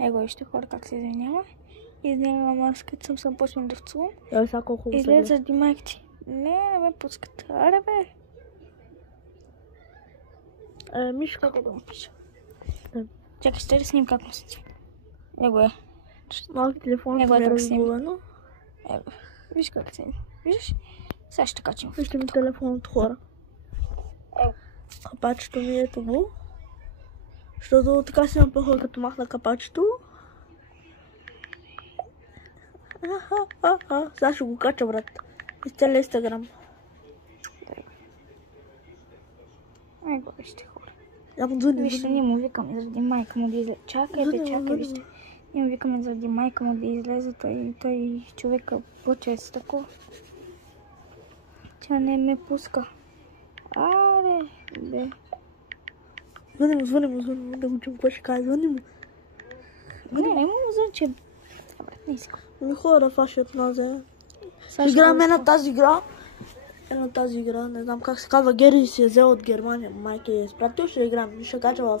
Его вижте хора как се извинява. Изнемам аз, като съм почнал да вцувам. Сега колко хубаво. Излезе заради майка ти. Не ме пускат. Аре бе. Мишка. Чакай да му пиша. Чакай, ще да сним как му се цви. Его е. Малки телефон Его ми е е как сним. разбулено. Его. Виж как се. Виждаш? Сега ще качим. Вижте ми телефон от хора. Его. Капачето ми е това. Защото така си напъхва като махна капачето. Сега ще го кача, брат. Из целия инстаграм. Его вижте хора. Вижте, ние му викаме заради майка му да излезе. Чакайте, вижте. Ние му викаме заради майка му да излезе. Той човека плаче с такова. Тя не ме пуска. Аре, бе. Звъни му, да го чум какво ще каже, звъни му. Не му звъни, че... Добре, не искам. Хора фаши от нас, играме на тази игра. Не знам как се казва, Гери си е взел от Германия, майка е изпратил, ще играем. Ще кача в